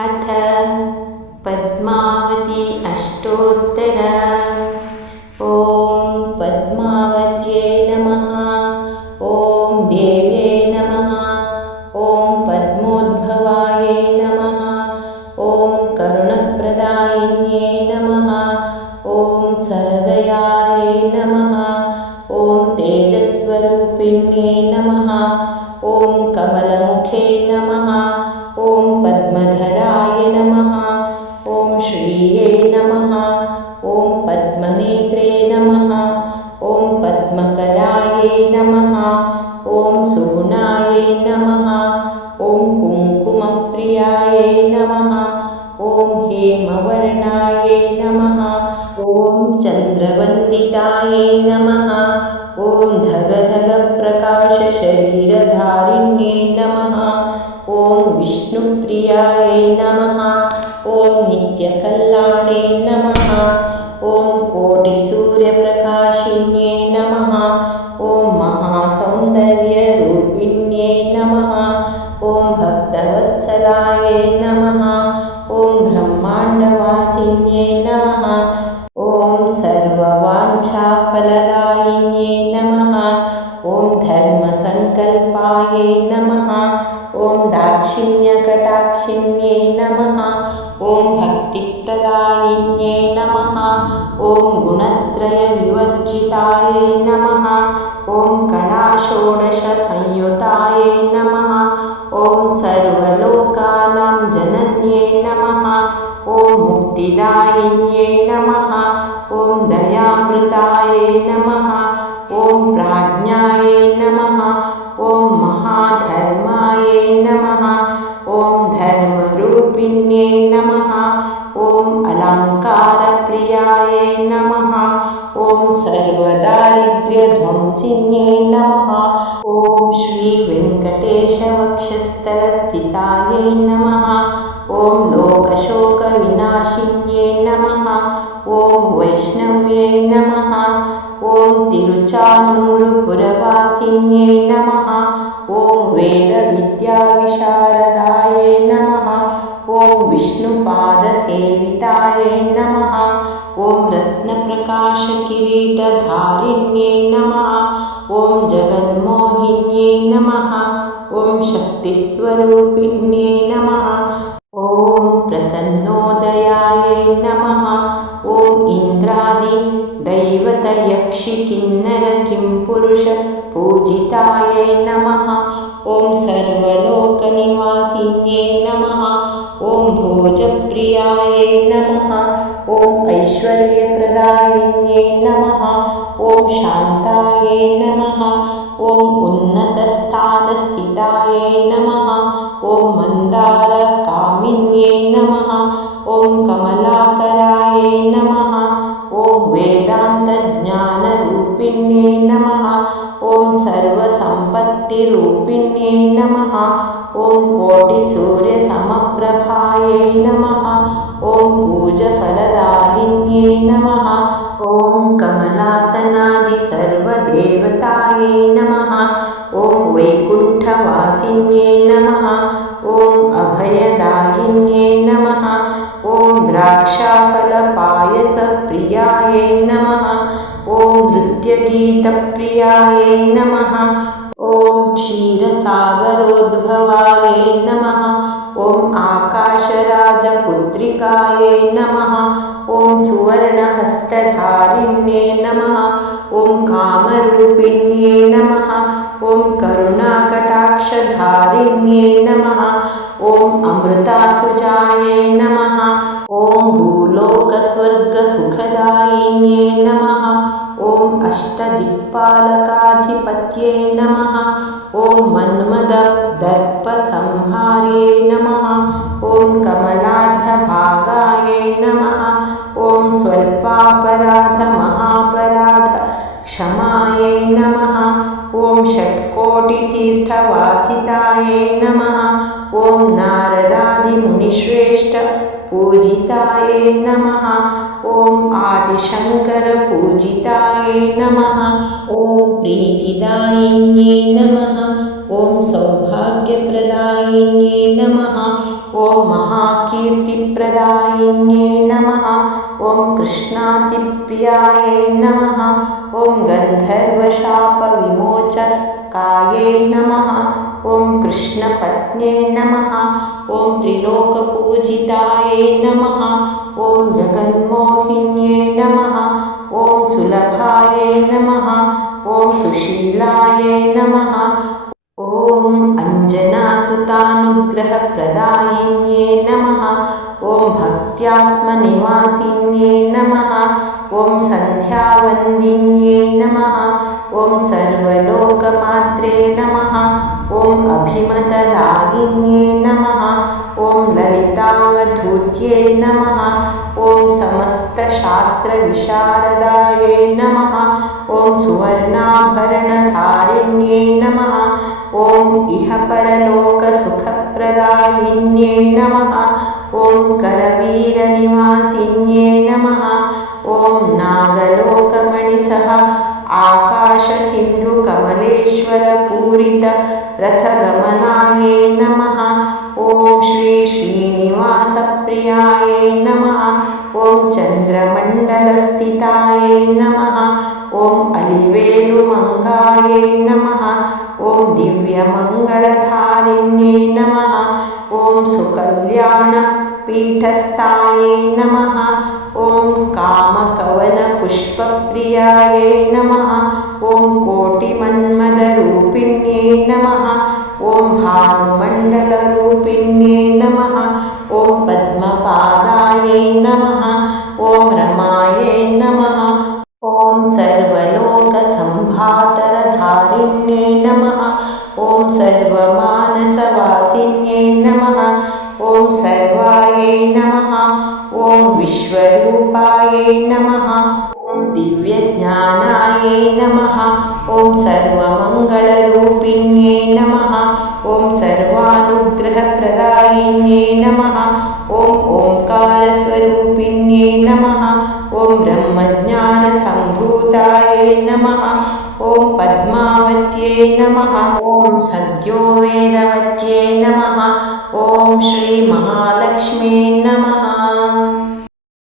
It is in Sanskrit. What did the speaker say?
अथ पद्मावती अष्टोत्तर। ॐ पद्मावत्यै नमः। ॐ देव्यै नमः। ॐ पद्मोद्भवायै नमः। ॐ करुणप्रदायिन्यै नमः। ॐ सरदयायै नमः। ॐ तेजस्वरूपिण्यै नमः। ॐ कमलमुखे नमः। ॐ पद्मधराय नमः। ॐ श्रिये नमः। ॐ पद्मनेत्रे नमः। ॐ पद्मकरायै नमः। ॐ सुगुणायै नमः। ॐ कुङ्कुमप्रियायै नमः। ॐ हेमवर्णायै नमः। ॐ चन्द्रवन्दितायै नमः। ॐ धगधगप्रकाशशरीरधारिण्यै नमः। ॐ विष्णुप्रियायै नमः। ॐ नित्यकल्याणे नमः। ॐ कोटिसूर्यप्रकाशिन्यै नमः। ॐ महासौन्दर्यरूपिण्यै नमः। ॐ भक्तवत्सलायै नमः। ॐ ब्रह्माण्डवासिन्यै नमः। ॐ सर्ववाञ्छाफलदायिन्यै नमः। ॐ धर्मसङ्कल्पायै नमः। ॐ दाक्षिण्यकटाक्षिण्यै नमः। ॐ भक्तिप्रदायिन्यै नमः। ॐ गुणत्रयविवर्जितायै नमः। ॐ कणाषोडशसंयुतायै नमः। ॐ सर्वलोकानां जनन्यै नमः। ॐ मुक्तिदायिन्यै नमः। ॐ दयामृतायै नमः। ॐ प्राज्ञायै नमः। ॐ महाधर्मायै नमः। ॐ धर्मरूपिण्यै नमः। ॐ अलङ्कारप्रियायै नमः। ॐ सर्वदारिद्र्यध्वंसिन्यै नमः। ॐ श्रीवेङ्कटेशवक्षस्थलस्थितायै नमः। ॐ लोकशोकविनाशिन्यै नमः। ॐ वैष्णव्यै नमः। ॐ तिरुचानूरुपुरवासिन्यै नमः। ॐ वेदविद्याविशारदायै नमः। ॐ विष्णुपादसेवितायै नमः। ॐ रत्नप्रकाशकिरीटधारिण्यै नमः। ॐ जगन्मोहिन्यै नमः। ॐ शक्तिस्वरूपिण्यै नमः। ॐ प्रसन्नोदयायै नमः। ॐ इन्द्रादिदैवतयक्षिकिन्नरकिंपुरुषपूजितायै नमः। ॐ सर्वलोकनिवासिन्यै नमः। ॐ भोजप्रियायै नमः। ॐ ऐश्वर्यप्रदायिन्यै नमः। ॐ शान्तायै नमः। ॐ उन्नतस्थानस्थितायै नमः। ॐ मन्दारकामिन्यै नमः। ॐ कमलाकरायै नमः। ॐ वेदान्तज्ञानरूपिण्यै नमः। ॐ सर्वसम्पत्तिरूपिण्यै नमः। ॐ कोटिसूर्यसमप्रभायै नमः। ॐ पूजफलदायिन्यै नमः। ॐ कमलासनादिसर्वदेवतायै नमः। ॐ वैकुण्ठवासिन्यै नमः। ॐ अभयदायिन्यै नमः। ॐ द्राक्षाफलपायसप्रियायै नमः। ॐ नृत्यगीतप्रियायै नमः। ॐ क्षीरसागरोद्भवायै नमः। ॐ आकाशराजपुत्रिकायै नमः। ॐ सुवर्णहस्तधारिण्यै नमः। ॐ कामरूपिण्यै नमः। ॐ करुणाकटाक्षधारिण्यै नमः। ॐ अमृतासुजायै नमः। ॐ भूलोकस्वर्गसुखदायिन्यै नमः। ॐ अष्टदिक्पालकाधिपत्यै नमः। ॐ मन्मददर्पसंहार्यै नमः। ॐ कमलार्धभागायै नमः। ॐ स्वल्पापराधमहापराधक्षमायै नमः। ॐ षट्कोटितीर्थवासितायै नमः। ॐ नारदादिमुनिश्रेष्ठपूजितायै नमः। ॐ आदिशङ्करपूजितायै नमः। ॐ प्रीतिदायिन्यै नमः। ॐ सौभाग्यप्रदायिन्यै नमः। ॐ महाकी कीर्तिप्रदायिन्ये नमः। ॐ कृष्णातिप्रियायै नमः। ॐ गन्धर्वशापविमोचकायै नमः। ॐ कृष्णपत्न्ये नमः। ॐ त्रिलोकपूजितायै नमः। ॐ जगन्मोहिन्ये नमः। ॐ सुलभायै नमः। ॐ सुशीलायै नमः। ॐ अञ्जनासुतानुग्रहप्रदायिन्ये नमः। ॐ भक्त्यात्मनिवासिन्ये नमः। ॐ सन्ध्यावन्दिन्ये नमः। ॐ सर्वलोकमात्रे नमः। ॐ अभिमतदायिन्ये नमः। ॐ ललितावधूत्यै नमः। ॐ समस्तशास्त्रविशारदायै नमः। ॐ सुवर्णाभरणधारिण्ये नमः। ॐ इह परलोकसुखप्रदायिन्ये नमः। ॐ करवीरनिवासिन्ये नमः। ॐ नागलोकमणिसह आकाशसिन्धुकमलेश्वरपूरितरथगमनायै नमः। ॐ श्री श्रीनिवासप्रियायै नमः। ॐ चन्द्रमण्डलस्थितायै नमः। ॐ अलिवेलुमङ्गायै नमः। ॐ दिव्यमङ्गलधारिण्ये नमः। ॐ सुकल्याणपीठस्थायै नमः। ॐ कामकवनपुष्पप्रियायै नमः। ॐ कोटिमन्मदरूपिण्ये नमः। ॐ भानुमण्डलरूपिण्ये नमः। ॐ पद्मपादायै नमः। ॐ रमायै नमः। ॐ सर्वलोकसम्भातरधारिण्ये नमः। ॐ सर्वमानसवासिन्ये नमः। ॐ सर्वायै नमः। ॐ विश्वरूपायै नमः। ॐ दिव्यज्ञानायै नमः। ॐ सर्वमङ्गलरूपिण्ये नमः। ॐ सर्वानुग्रहप्रदायिन्ये नमः। ॐ ओङ्कारस्वरूपिण्ये नमः। ॐ ब्रह्मज्ञानसम्भूतायै नमः। ॐ पद्मावत्यै नमः। ॐ सद्योवेदवत्यै नमः। ॐ श्रीमहालक्ष्म्यै नमः।